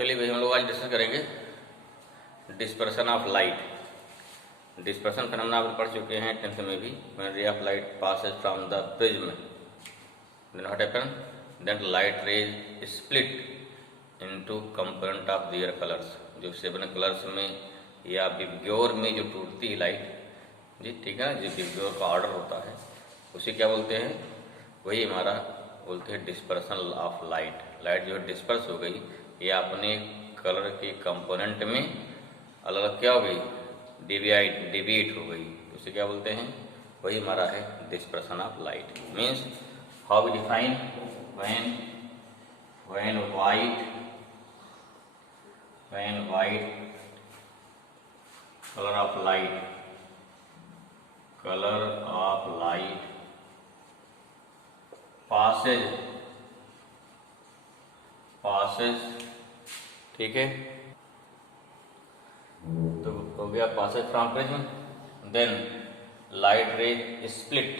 चलिए भाई, हम लोग आज डिस्कस करेंगे dispersion of light. Dispersion phenomena आप पढ़ चुके हैं 10th में भी। When ray of light passes from the prism, then what happen, that light rays split into component of their colours. जो 7 कलर्स में या विबग्योर में जो टूटती है लाइट जी, ठीक है ना, जो विबग्योर का ऑर्डर होता है उसे क्या बोलते हैं, वही हमारा बोलते हैं डिस्पर्सन ऑफ लाइट। लाइट जो है डिस्पर्स हो गई या अपने कलर के कंपोनेंट में अलग अलग क्या हो गई, डिविएट हो गई, उसे क्या बोलते हैं, वही हमारा है dispersion of light. Means how we define when white colour of light passes, ठीक है, तो हो गया passes from prism, then light rays split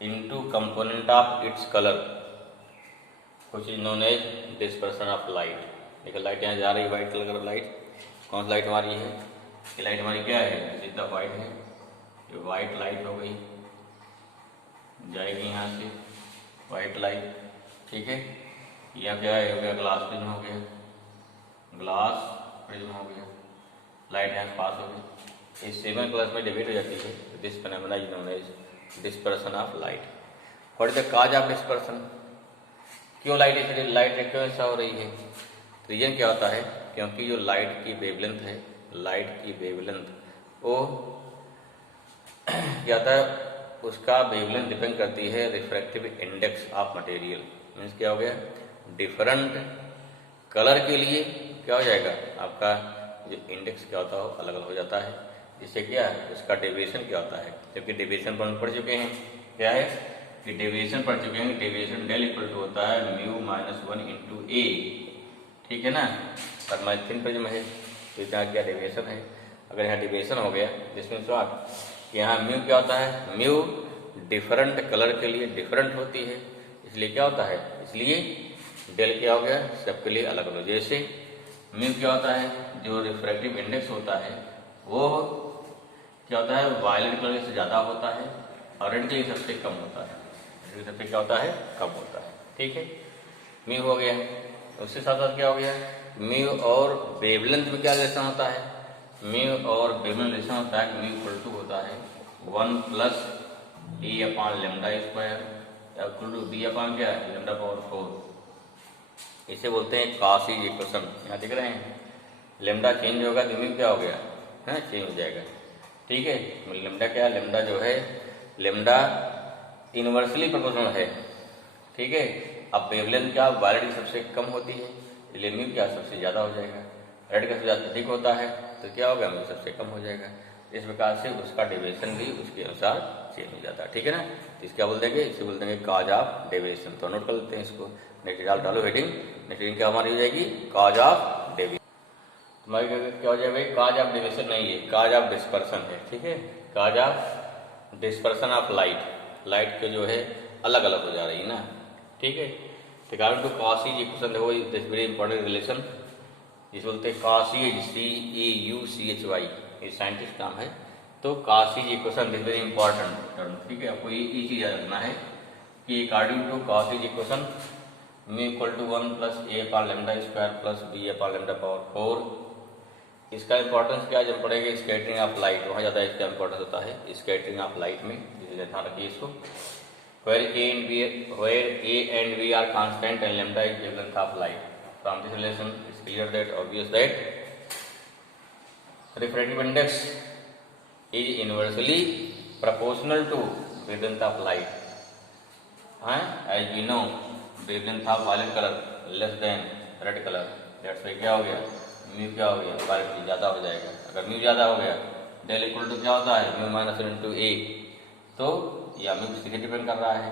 into component of its colour, कुछ is known as dispersion of light. देखिए light यहाँ जा रही है, व्हाइट कलर का लाइट, कौन सी लाइट हमारी है, ये लाइट हमारी क्या है, जितना व्हाइट है, ये व्हाइट लाइट हो गई, जाएगी यहाँ से व्हाइट लाइट, ठीक है। यह क्या है, हो गया ग्लास प्रिज्म, हो गया ग्लास प्रिज्म, हो गया लाइट यहाँ पास हो गई, इस 7 कलर्स में डिवाइड हो जाती है। This phenomena is known as dispersion of light. What is the cause of dispersion, क्यों लाइट क्यों ऐसा हो रही है, रीजन क्या होता है, क्योंकि जो लाइट की वेवलेंथ है, लाइट की वेवलेंथ वो क्या होता है, उसका वेवलेंथ डिपेंड करती है refractive index of material. Means क्या हो गया, डिफरेंट कलर के लिए क्या हो जाएगा, आपका जो इंडेक्स क्या होता है अलग अलग हो जाता है, जिससे क्या है उसका डेविएशन क्या होता है। जबकि डेविएशन पर पढ़ चुके हैं, क्या है कि डेविएशन पढ़ चुके हैं, डेविएशन डेल इक्वल टू होता है μ-1 इंटू ए, ठीक है ना। पर हमारी थिन प्रिज्म है तो यहाँ क्या डेविएशन है, अगर यहाँ डेविएशन हो गया जिसमें स्वाट कि यहाँ म्यू क्या होता है, म्यू डिफरेंट कलर के लिए डिफरेंट होती है, इसलिए क्या होता है, इसलिए डेल क्या हो गया, सबके लिए अलग अलग। जैसे म्यू क्या होता है, जो रिफ्रैक्टिव इंडेक्स होता है वो क्या होता है, वायलेट कलर से ज़्यादा होता है और रेड कलर सबसे कम होता है, रेड सबसे क्या होता है, कम होता है, ठीक है। म्यू हो गया, उसके साथ साथ क्या हो गया, म्यू और वेवलेंथ में क्या रिलेशन होता है, म्यू और वेवलेंथ रिलेशन होता है, म्यू इक्वल टू होता है 1 plus D upon lambda square equal to D upon क्या है, लेमडा पावर 4। इसे बोलते हैं कॉसी इक्वेशन। यहाँ दिख रहे हैं, लेमडा चेंज होगा तो म्यू क्या हो गया है, चेंज हो जाएगा, ठीक है। लेमडा क्या, लेमडा जो है, लेमडा इनवर्सली प्रोपोर्शनल है, ठीक है। अब वेवलेंथ क्या वायलेट की सबसे कम होती है, इसलिए म्यू क्या सबसे ज़्यादा हो जाएगा, रेड का सबसे ज़्यादा अधिक होता है तो क्या होगा, म्यू सबसे कम हो जाएगा। इस प्रकार से उसका डेविएशन भी उसके अनुसार चेंज हो जाता है, ठीक है ना। तो इसको क्या बोल देंगे, इसे बोल देंगे काज ऑफ डेविएशन। तो नोट कर लेते हैं इसको, नेक्स्ट डालो हेडिंग, नेक्स्ट हेडिंग क्या हमारी हो जाएगी, काज ऑफ डेविएशन। तुम्हारी क्या हो जाएगा, काज ऑफ डेविएशन नहीं है, काज ऑफ डिस्पर्सन है, ठीक है। Cause of dispersion of light, light के जो है अलग अलग हो जा रही है ना, ठीक है। तो अकॉर्डिंग टू कॉसी इक्वेशन देखो, दिस वेरी इंपॉर्टेंट रिलेशन, जिसे बोलते हैं कॉसी, CAUCHY, ये साइंटिस्ट नाम है। तो Cauchy equation this very important term, ठीक है। आपको ये चीज याद रखना है कि according to Cauchy equation mu equal to 1 plus A upon lambda square plus B upon lambda power 4। इसका इंपॉर्टेंस क्या जब पड़ेगा, स्कैटरिंग ऑफ लाइट, वहाँ ज़्यादा इसका इंपॉर्टेंस होता है स्कैटरिंग ऑफ लाइट में, जिसे ध्यान रखिए इसको। where A and B are constant and lambda is wavelength of light. From this relation, it's clear that obvious that refractive index is inversely proportional to wavelength of light. As we know, wavelength of violet color less than red color. That's why क्या हो गया, mu क्या हो गया, violet की ज़्यादा हो जाएगा। अगर म्यू ज़्यादा हो गया, डेल इक्वल टू क्या होता है, म्यू-1 इंटू ए, तो या म्यू किसी के डिपेंड कर रहा है,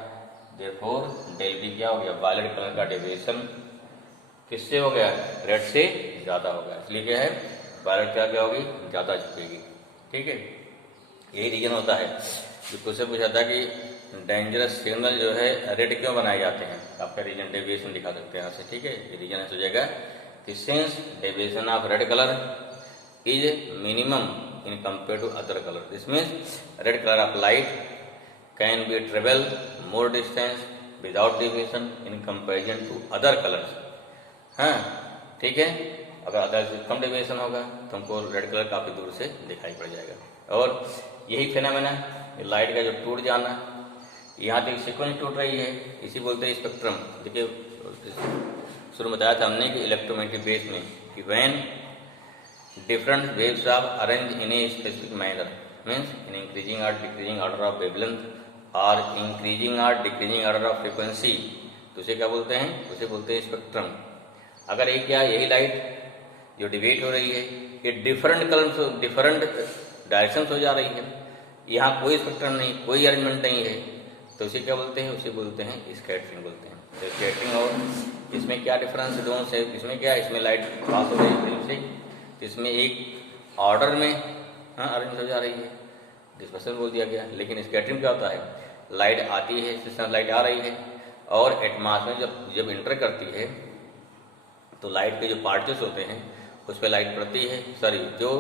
देयरफॉर डेल बी क्या हो गया, वायलेट कलर का डेविएशन किससे हो गया, रेड से ज़्यादा हो गया, इसलिए क्या है, वायलेट क्या होगी, ज़्यादा झुकेगी, ठीक है। यही रीजन होता है जो क्वेश्चन पूछा था कि डेंजरस सिग्नल जो है रेड क्यों बनाए जाते हैं, आपका रीजन डेविएशन दिखा सकते हैं यहाँ से, ठीक है। ये रीजन हो जाएगा कि since deviation of red colour is minimum in compare to other colour, this means red colour of light can be travel more distance without deviation in comparison to other colours. हाँ ठीक है, अगर other से कम deviation होगा तो हमको red colour काफ़ी दूर से दिखाई पड़ जाएगा। और यही फिनोमेना लाइट का जो टूट जाना, यहाँ तक सीक्वेंस टूट रही है, इसी बोलते हैं स्पेक्ट्रम। देखिए शुरू में बताया था हमने कि इलेक्ट्रोमैग्नेटिक वेव्स में कि when different waves are arrange in a specific manner means in increasing और डिक्रीजिंग ऑर्डर ऑफ वेवलेंथ और इंक्रीजिंग और डिक्रीजिंग ऑर्डर ऑफ फ्रीक्वेंसी, तो उसे क्या बोलते हैं? उसे बोलते हैं स्पेक्ट्रम। अगर एक क्या यही लाइट जो डिवेट हो रही है ये डिफरेंट कलर डिफरेंट डायरेक्शन हो जा रही है, यहाँ कोई स्पेक्ट्रम नहीं, कोई अरेंजमेंट नहीं है, तो उसे क्या बोलते हैं? उसे बोलते हैं स्कैटरिंग बोलते हैं। तो स्कैटरिंग और इसमें क्या डिफरेंस है दोनों से? इसमें क्या, इसमें लाइट पास हो रही है फिल्म से, इसमें एक ऑर्डर में अरेंज हो जा रही है, डिस्पर्सन बोल दिया गया। लेकिन स्कैटरिंग क्या होता है? लाइट आती है, सिस्टम लाइट आ रही है और एटमॉस्फेयर में जब इंटर करती है तो लाइट के जो पार्टिकल्स होते हैं उस पर लाइट पड़ती है, सॉरी जो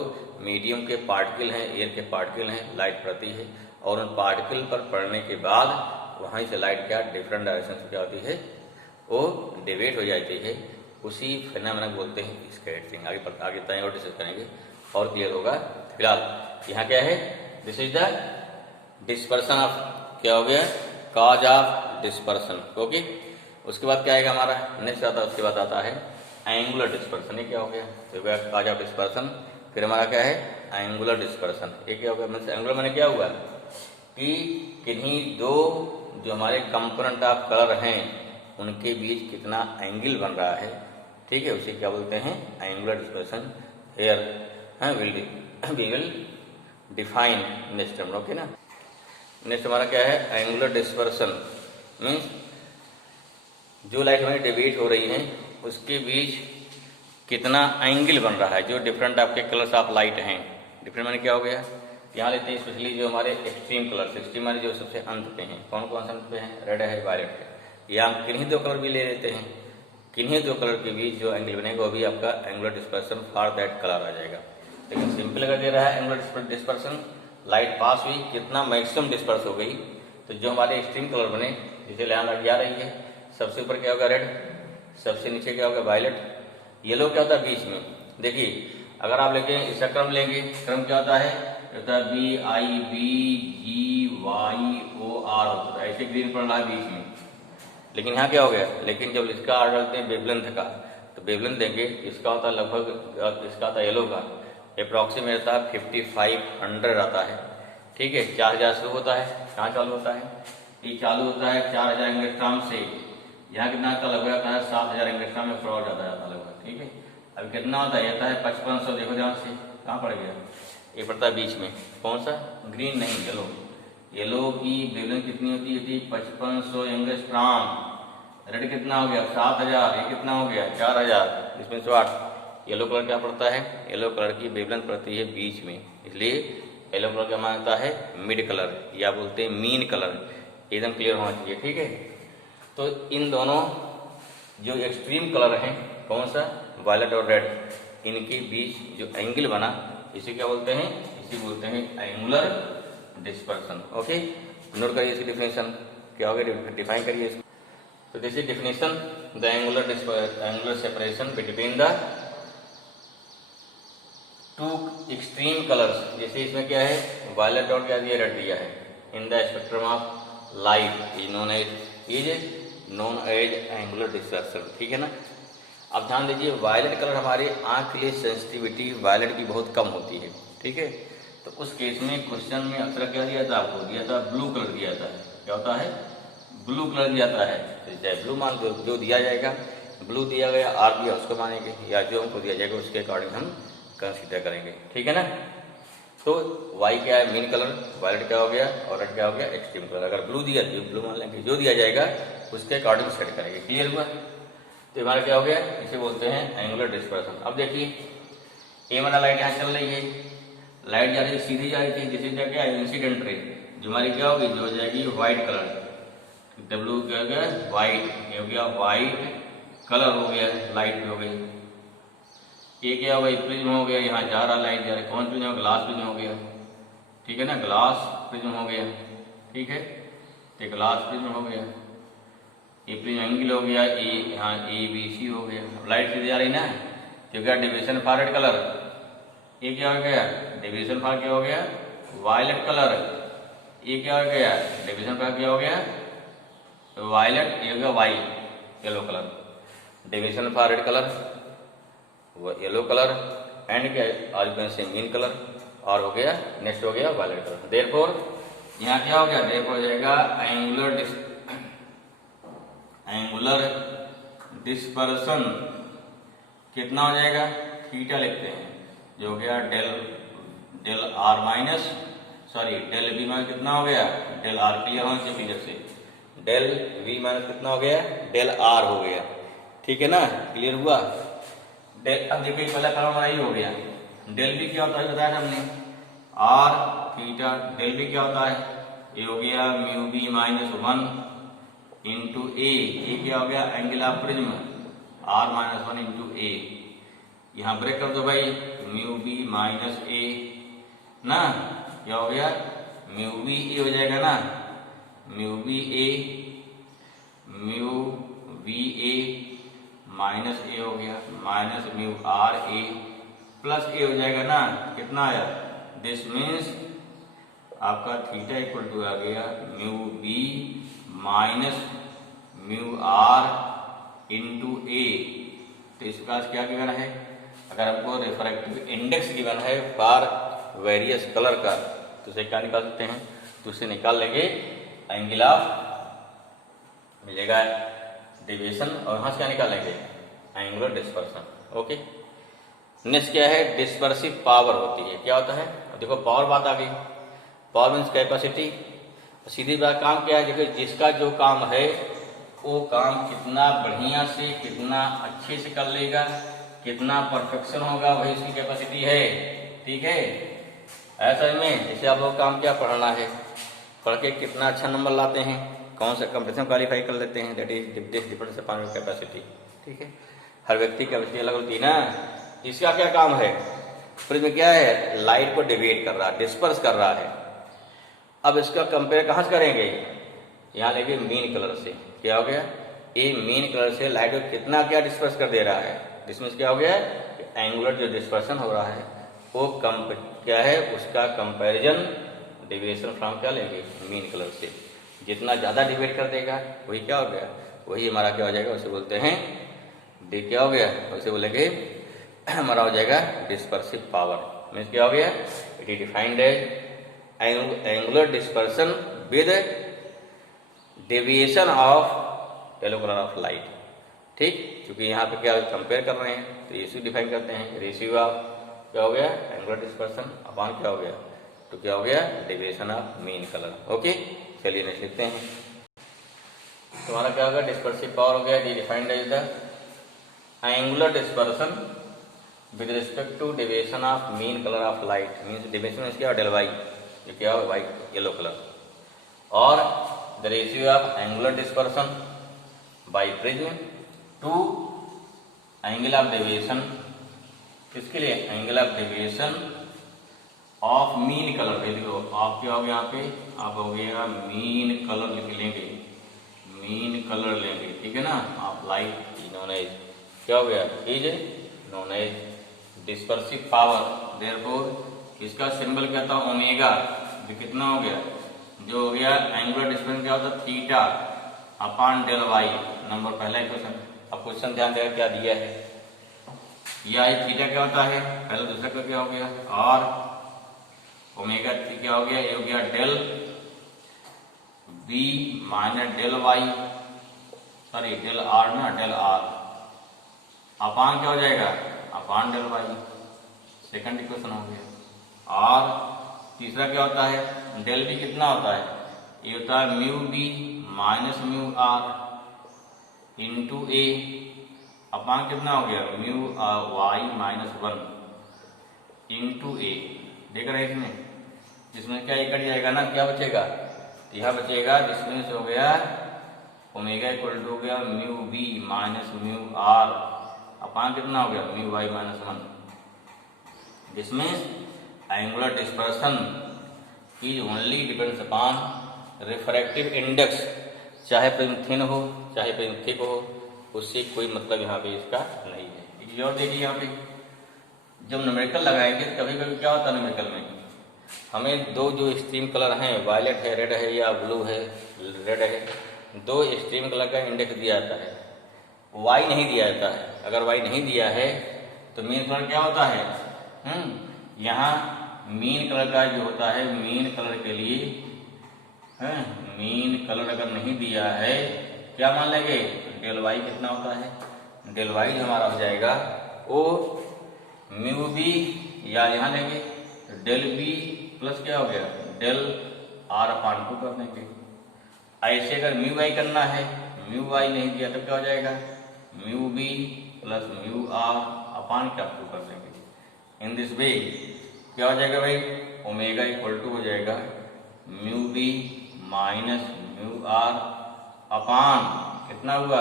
मीडियम के पार्टिकल हैं, एयर के पार्टिकल हैं, लाइट पड़ती है और उन पार्टिकल पर पड़ने के बाद वहीं से लाइट क्या डिफरेंट डायरेक्शन से क्या होती है? वो डिवेट हो जाती है। उसी फिनोमेना बोलते हैं स्कैटरिंग। आगे बताएंगे और डिस्कस करेंगे और क्लियर होगा। फिलहाल यहाँ क्या है? This is the dispersion of, क्या हो गया? Cause of dispersion. ओके, उसके बाद क्या आएगा हमारा नेक्स्ट आता है, उसके बाद आता है एंगुलर डिस्पर्सन। ये क्या हो गया? तो कॉज ऑफ डिस्पर्सन। फिर हमारा क्या है? Angular dispersion. ये क्या हो गया? मीन्स एंगुलर मैंने क्या हुआ कि किन्हीं दो जो हमारे कंपोनेंट ऑफ कलर हैं उनके बीच कितना एंगल बन रहा है, ठीक है, उसे क्या बोलते हैं? Angular dispersion. Here we will define next term. Okay ना। नेक्स्ट हमारा क्या है? एंगुलर डिस्पर्सन मीन्स जो लाइट हमारी डिवेट हो रही है उसके बीच कितना एंगल बन रहा है, जो डिफरेंट आपके कलर्स ऑफ लाइट हैं। डिफरेंट मैंने क्या हो गया? यहाँ लेते हैं स्पेशली जो हमारे एक्सट्रीम कलर्स, एक्सट्रीम माने जो सबसे अंत पे हैं। कौन कौन से अंत पे हैं? रेड है, वायलेट है। या हम किन्हीं दो कलर भी ले लेते हैं, किन्हीं दो कलर के बीच जो एंगल बनेगा वो भी आपका angular dispersion for that colour आ जाएगा। लेकिन सिंपल अगर दे रहा है एंगुलर डिस्पर्सन, लाइट पास हुई, कितना मैक्सिमम डिस्पर्स हो गई, तो जो हमारे एक्सट्रीम कलर बने जिसे लाइन लग जा रही है, सबसे ऊपर क्या होगा? रेड, सबसे नीचे क्या होगा? वायलेट, येलो क्या होता है बीच में? देखिए अगर आप लेके इसका क्रम लेंगे, क्रम क्या होता है? BIBGYOR होता है, ऐसे ग्रीन पड़ रहा है बीच में। लेकिन यहाँ क्या हो गया? लेकिन जब इसका ऑर्डर डालते हैं वेवलेंथ का, तो वेवलेंथ देंगे, इसका होता है लगभग, इसका आता है येलो का अप्रॉक्सीमेट आता है 5500 आता है, ठीक है। 4000 शुरू होता है, कहाँ चालू होता है? ये चालू होता है 4000 एंगस्ट्रॉम से। यहाँ कितना का लगभग आता है? 7000 एंगस्ट्रॉम में फ्रॉड जाता है लगभग, ठीक है। अभी कितना होता है? आता है 5500। देखो ध्यान से, कहाँ पड़ गया? ये पड़ता है बीच में। कौन सा? ग्रीन नहीं, येलो। येलो की वेवलेंथ कितनी होती है? 5500 एंगस्ट्रॉम। रेड कितना हो गया? 7000। ये कितना हो गया? 4000। इसमें 8। येलो कलर क्या पड़ता है? येलो कलर की वेवलेंथ पड़ती है बीच में, इसलिए येलो कलर क्या मानता है? मिड कलर, या बोलते हैं मीन कलर। एकदम क्लियर होना चाहिए, ठीक है। तो इन दोनों जो एक्सट्रीम कलर हैं, कौन सा? वायलेट और रेड, इनके बीच जो एंगल बना इसे क्या बोलते हैं? इसे बोलते हैं एंगुलर डिस्पर्सन। ओके, नोट करिए इसकी डिफिनेशन क्या हो गया, डिफाइन करिए इसको। तो this is definition the angular separation between the two extreme colours. जैसे इसमें क्या है? वायलेट और क्या दिया? रेड दिया है। In the spectrum of light is known as angular dispersion, ठीक है ना। अब ध्यान दीजिए, वायलेट कलर हमारे आंख के लिए सेंसिटिविटी वायलेट की बहुत कम होती है, ठीक है। तो उस केस में क्वेश्चन में अक्सर क्या दिया था? आपको दिया था ब्लू कलर दिया था। क्या होता है? ब्लू कलर दिया था है, तो चाहे ब्लू मान जो दिया जाएगा, ब्लू दिया गया, आर दिया उसको मानेंगे, या जो हमको दिया जाएगा उसके अकॉर्डिंग हम कंसीडर करेंगे, ठीक है ना। तो वाई क्या है? Mean colour. वायलेट क्या हो गया? और रेड क्या हो गया? Extreme colour. अगर ब्लू दिया तो ब्लू मान लेंगे, जो दिया जाएगा उसके अकॉर्डिंग सेट करेंगे। क्लियर हुआ? तो हमारा क्या हो गया? इसे बोलते हैं एंगुलर डिस्पर्सन। अब देखिए, ए वाला लाइट यहाँ चल रही है, लाइट जा रही है, सीधी जा रही थी, जिसे क्या है? इंसिडेंट रे, जो हमारी क्या होगी? जो हो जाएगी व्हाइट कलर। डब्लू क्या हो गया? व्हाइट। ये हो गया व्हाइट कलर, हो गया लाइट हो गई, ये क्या होगा, प्रिज्म हो गया, यहाँ जा रहा लाइट जा रहा है, कौन प्रिज्म हो, ग्लास प्रिज्म हो गया, ठीक है ना, ग्लास प्रिज्म हो गया, ठीक है, तो ग्लास प्रिज्म हो गया, ये प्रिज्म एंगल हो गया, ए यहाँ ABC हो गया। लाइट सीधे जा रही ना, क्योंकि डिविजन फॉर रेड कलर, ये क्या हो गया, डिविजन फॉर क्या हो गया, वायलेट कलर, ये क्या हो गया, डिविजन फॉर क्या हो गया, वायलेट, ये हो गया Y yellow colour, division for red colour वो येलो कलर एंड क्या आज से मीन कलर, और हो गया नेक्स्ट हो गया वायलेट कलर। देयरफॉर यहाँ क्या हो गया, देयरफॉर हो जाएगा एंगुलर डिस्पर्सन कितना हो जाएगा, थीटा लिखते हैं, जो हो गया del R minus del V minus कितना हो गया, डेल आर, क्लियर होना चाहिए फिगर से, डेल वी माइनस कितना हो गया, डेल आर हो गया, ठीक है ना, क्लियर हुआ। डेल अब देखिए पहला कलम हमारा ही हो गया, डेल वी क्या होता है बताया हमने, आर थीटा, डेल वी क्या होता है, ये हो गया mu B minus 1 into A, ये क्या हो गया angle of prism, R minus 1 into A, यहाँ ब्रेक कर दो भाई, म्यू बी माइनस ए ना, क्या हो गया म्यू बी ए हो जाएगा ना, mu B A minus A हो गया, minus mu R A plus A हो जाएगा ना, कितना आया, दिस मीन्स आपका थीटा इक्वल टू आ गया mu B minus mu R into A. तो इसका क्या गिवन है, अगर आपको रिफ्रैक्टिव इंडेक्स गिवन है फॉर वेरियस कलर का, तो उसे क्या निकाल सकते हैं, तो उसे निकाल लेंगे एंगल ऑफ, मिलेगा डेविएशन, और वहां से क्या निकाल लेंगे एंगुलर डिस्पर्सन। ओके, नेक्स्ट क्या है, डिस्पर्सिव पावर होती है, क्या होता है, देखो पावर बात आ गई, पावर मीन्स कैपेसिटी, सीधी बात काम क्या है, देखो जिसका जो काम है वो काम कितना बढ़िया से कितना अच्छे से कर लेगा, कितना परफेक्शन होगा, वही उसकी कैपेसिटी है, ठीक है। ऐसा में जैसे आप लोग काम क्या पढ़ना है, पढ़ के कितना अच्छा नंबर लाते हैं, कौन सा कंपटीशन क्वालिफाई कर लेते हैं, that is depends upon your capacity, ठीक है। हर व्यक्ति की कैपेसिटी अलग होती है ना। इसका क्या काम है, प्रिज्म क्या है, लाइट को डिवाइड कर रहा है, डिस्पर्स कर रहा है। अब इसका कंपेयर कहाँ से करेंगे, यहाँ लेंगे मीन कलर से, क्या हो गया, ये मीन कलर से लाइट को कितना क्या डिस्पर्स कर दे रहा है, डिस्पर्स क्या हो गया, एंगुलर जो डिस्पर्सन हो रहा है वो क्या है, उसका कंपैरिजन डेविएशन फ्रॉम क्या लेंगे, मीन कलर से, जितना ज्यादा डिवाइड कर देगा वही क्या हो गया, वही हमारा क्या हो जाएगा, उसे बोलते हैं क्या हो गया, उसे बोलेंगे हमारा हो जाएगा डिस्पर्सिव पावर। मीन्स क्या हो गया, it is defined as angular dispersion with deviation of yellow colour of light, ठीक, क्योंकि यहाँ पे क्या कंपेयर कर रहे हैं, तो रेशियो डिफाइन करते हैं, रेशियो ऑफ क्या हो गया, एंगुलर डिस्पर्सन अपॉन क्या हो गया, तो क्या हो गया, deviation of mean colour. Okay, चलिए नेक्स्ट लिखते हैं, तुम्हारा क्या होगा, डिस्पर्सिव पावर हो गया, defined as the angular dispersion with respect to deviation of mean colour of light, means deviation क्या डेल वाई, जो क्या हो वाइट येलो कलर, और the ratio of angular dispersion by prism to angle of deviation, किसके लिए, angle of deviation of mean colour, देखो आप क्या हो गया, यहाँ पे आप हो गया मीन कलर लिख लेंगे, मीन कलर लेंगे, ठीक है ना, आप लाइट नोन एज क्या हो गया, is known as dispersive power. Therefore इसका सिंबल क्या था, ओमेगा, जो कितना हो गया, जो हो गया एंगुलर डिस्पर्सन क्या होता है, theta upon del Y. Number पहला क्वेश्चन, अब क्वेश्चन ध्यान देगा क्या दिया है, या थीटा क्या होता है, पहले दूसरा का क्या हो गया, और ओमेगा क्या हो गया, ये हो गया del B minus del Y, sorry del R ना, डेल आर अपान क्या हो जाएगा, upon del Y, second equation हो गया। और तीसरा क्या होता है, डेल बी कितना होता है, ये होता है mu B minus mu R into A, upon कितना हो गया, mu Y minus 1 into A, देख रहे हैं इसमें, जिसमें क्या कट जाएगा ना, क्या बचेगा, यह बचेगा, जिसमें से हो गया ओमेगा इक्वल टू हो गया mu B minus mu R upon कितना हो गया म्यू वाई माइनस 1। जिसमें angular dispersion is only depends upon refractive index, चाहे प्रिज्म थिन हो चाहे प्रिज्म थिक हो, उससे कोई मतलब यहाँ पे इसका नहीं है। एक और देखिए यहाँ पे जब न्यूमेरिकल लगाएंगे तो कभी कभी क्या होता है न्यूमेरिकल में हमें दो जो एक्सट्रीम कलर हैं, वायलेट है, रेड है या ब्लू है, रेड है, दो एक्सट्रीम कलर का इंडेक्स दिया जाता है, वाई नहीं दिया जाता है। अगर वाई नहीं दिया है तो मीन कलर क्या होता है, यहाँ मीन कलर का जो होता है, मीन कलर के लिए मीन कलर अगर नहीं दिया है क्या मान लेंगे, डेल वाई कितना होता है, डेल वाई जो हमारा हो जाएगा वो म्यू बी, या यहाँ लेंगे डेल बी प्लस क्या हो गया डेल आर अपान 2 कर देंगे। ऐसे अगर म्यू वाई करना है, म्यू वाई नहीं दिया तो क्या हो जाएगा mu B plus mu R upon क्या 2 कर देंगे। इन दिस वे क्या हो जाएगा भाई, ओमेगा इक्वल टू हो जाएगा mu B minus mu R upon कितना हुआ,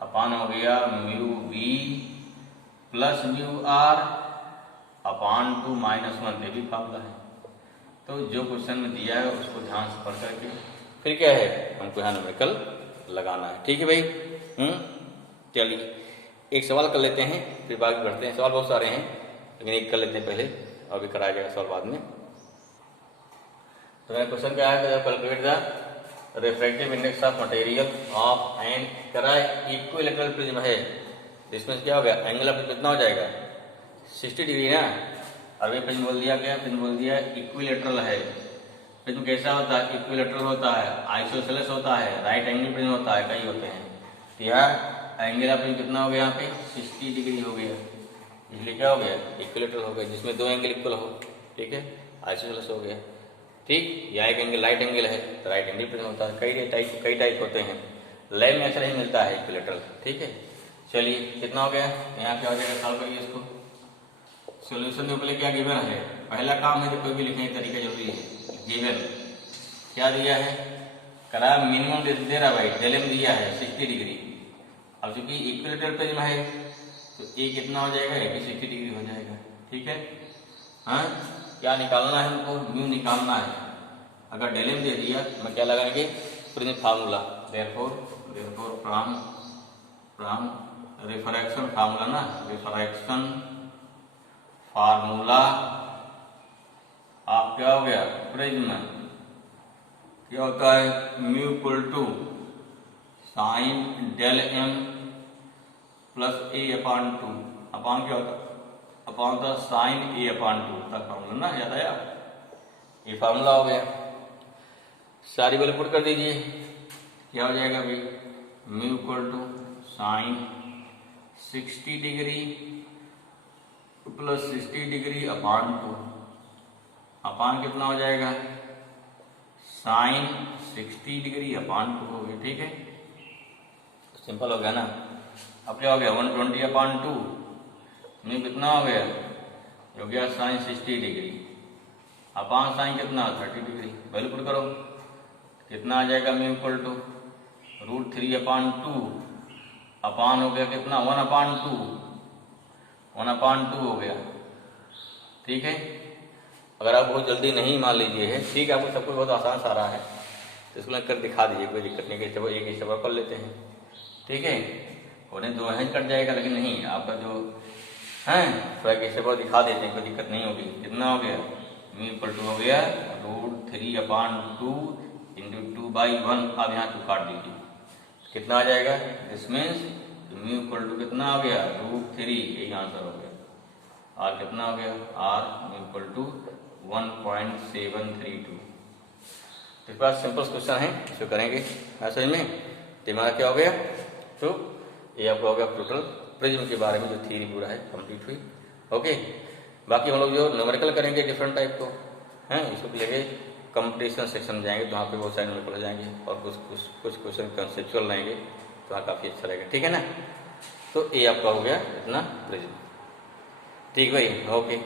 अपान हो गया mu B plus mu R upon 2 minus 1, ये भी फार्मूला है। तो जो क्वेश्चन में दिया है उसको ध्यान से पढ़ करके फिर क्या है हमको यहाँ न्यूमेरिकल लगाना है। ठीक है भाई, चलिए एक सवाल कर लेते हैं फिर बाकी बढ़ते हैं। सवाल बहुत सारे हैं लेकिन एक कर लेते हैं पहले, अभी कराया जाएगा सवाल बाद में। तो मेरा क्वेश्चन क्या है, calculate the refractive index of material of an करा इक्विलैटरल प्रिज्म है, इसमें क्या हो गया एंगल ऑफ कितना हो जाएगा 60 डिग्री ना। अभी प्रिज्म बोल दिया क्या, प्रिज्म बोल दिया इक्विलैटरल है। प्रिज्म कैसा होता है, इक्विलैटरल होता है, आइसोसेलेस होता है, राइट एंगल प्रिज्म होता है, कई होते हैं। तो यहाँ एंगल ऑफ प्रिज्म कितना हो गया, यहाँ पे 60 डिग्री हो गया, इसलिए क्या हो गया इक्विलैटरल हो गया, जिसमें दो एंगल इक्वल हो। ठीक है, आइसोसेलेस हो गया। ठीक, या एक एंगल राइट एंगल है तो राइट एंगल प्रिज्म होता है, कई टाइप होते हैं, लैब में ऐसा नहीं मिलता है इक्विलैटरल। ठीक है, चलिए कितना हो गया, यहाँ क्या हो जाएगा, सॉल्व करिए इसको। सॉल्यूशन के पहले क्या गिवन है, पहला काम है जो कोई भी लिखने का तरीका जरूरी है। गिवन क्या दिया है, करा मिनिमम दे रहा भाई, डेल एम दिया है 60 डिग्री। अब चूंकि इक्विलैटरल प्रिज्म है तो ए कितना हो जाएगा, ए 60 डिग्री हो जाएगा। ठीक है, हाँ क्या निकालना है हमको, म्यू निकालना है। अगर डेल एम दे दिया तो मैं क्या लगाएंगे prism formula, therefore from refraction formula ना, रिफ्रैक्शन फार्मूला आप क्या हो गया प्रिज्म क्या होता है, mu equal to sine del M plus A upon 2, upon क्या होता है, अपान होता साइन ए अपान 2 तक फार्मूला ना, याद आया, ये फार्मूला हो गया। सारी वैल्यू पुट कर दीजिए, क्या हो जाएगा भाई, mu equal to sine 60 degree plus 60 degree upon 2, upon कितना हो जाएगा साइन 60 डिग्री अपान 2 हो गया। ठीक है, सिंपल हो गया ना। अब क्या हो गया 120 अपान 2 में कितना हो गया, हो गया साइन 60 डिग्री अपान साइन कितना 30 डिग्री, वैल्यू पुट करो कितना आ जाएगा, म्यू इक्वल टू √3 अपान 2 अपान हो गया कितना 1 अपान 2 हो गया। ठीक है, अगर आप बहुत जल्दी नहीं मान लीजिए है, ठीक है आपको सब कुछ बहुत आसान सारा है तो इसको कर दिखा दीजिए, कोई दिक्कत नहीं, एक ही सवाल कर लेते हैं। ठीक है, उन्हें 2 हैं कट जाएगा, लेकिन नहीं आपका जो है थोड़ा कैसे बहुत दिखा देते हैं, कोई दिक्कत नहीं होगी। कितना हो गया, म्यू इक्वल टू हो गया √3 अपान 2 इंटू 2/1। अब यहाँ 2 काट दीजिए, कितना आ जाएगा, this means mu equal to कितना हो गया √3, यही आंसर हो गया। आर कितना हो गया, आर म्यू इक्वल टू 1.732। इस बार सिंपल क्वेश्चन है, इसको करेंगे समझ में। तो हमारा क्या हो गया, तो ये आपका हो गया टोटल प्रिज्म के बारे में जो थ्योरी पूरा है कंप्लीट हुई। ओके, बाकी हम लोग जो न्यूमेरिकल करेंगे डिफरेंट टाइप को हैं, इसको लेके कंपटीशन सेक्शन जाएंगे तो वहाँ पे बहुत सारे न्यूमेरिकल जाएंगे और कुछ क्वेश्चन कंसेप्चुअल रहेंगे तो वहाँ काफ़ी अच्छा रहेगा। ठीक है ना, तो ये आपका हो गया इतना प्रिज्म। ठीक भाई, ओके।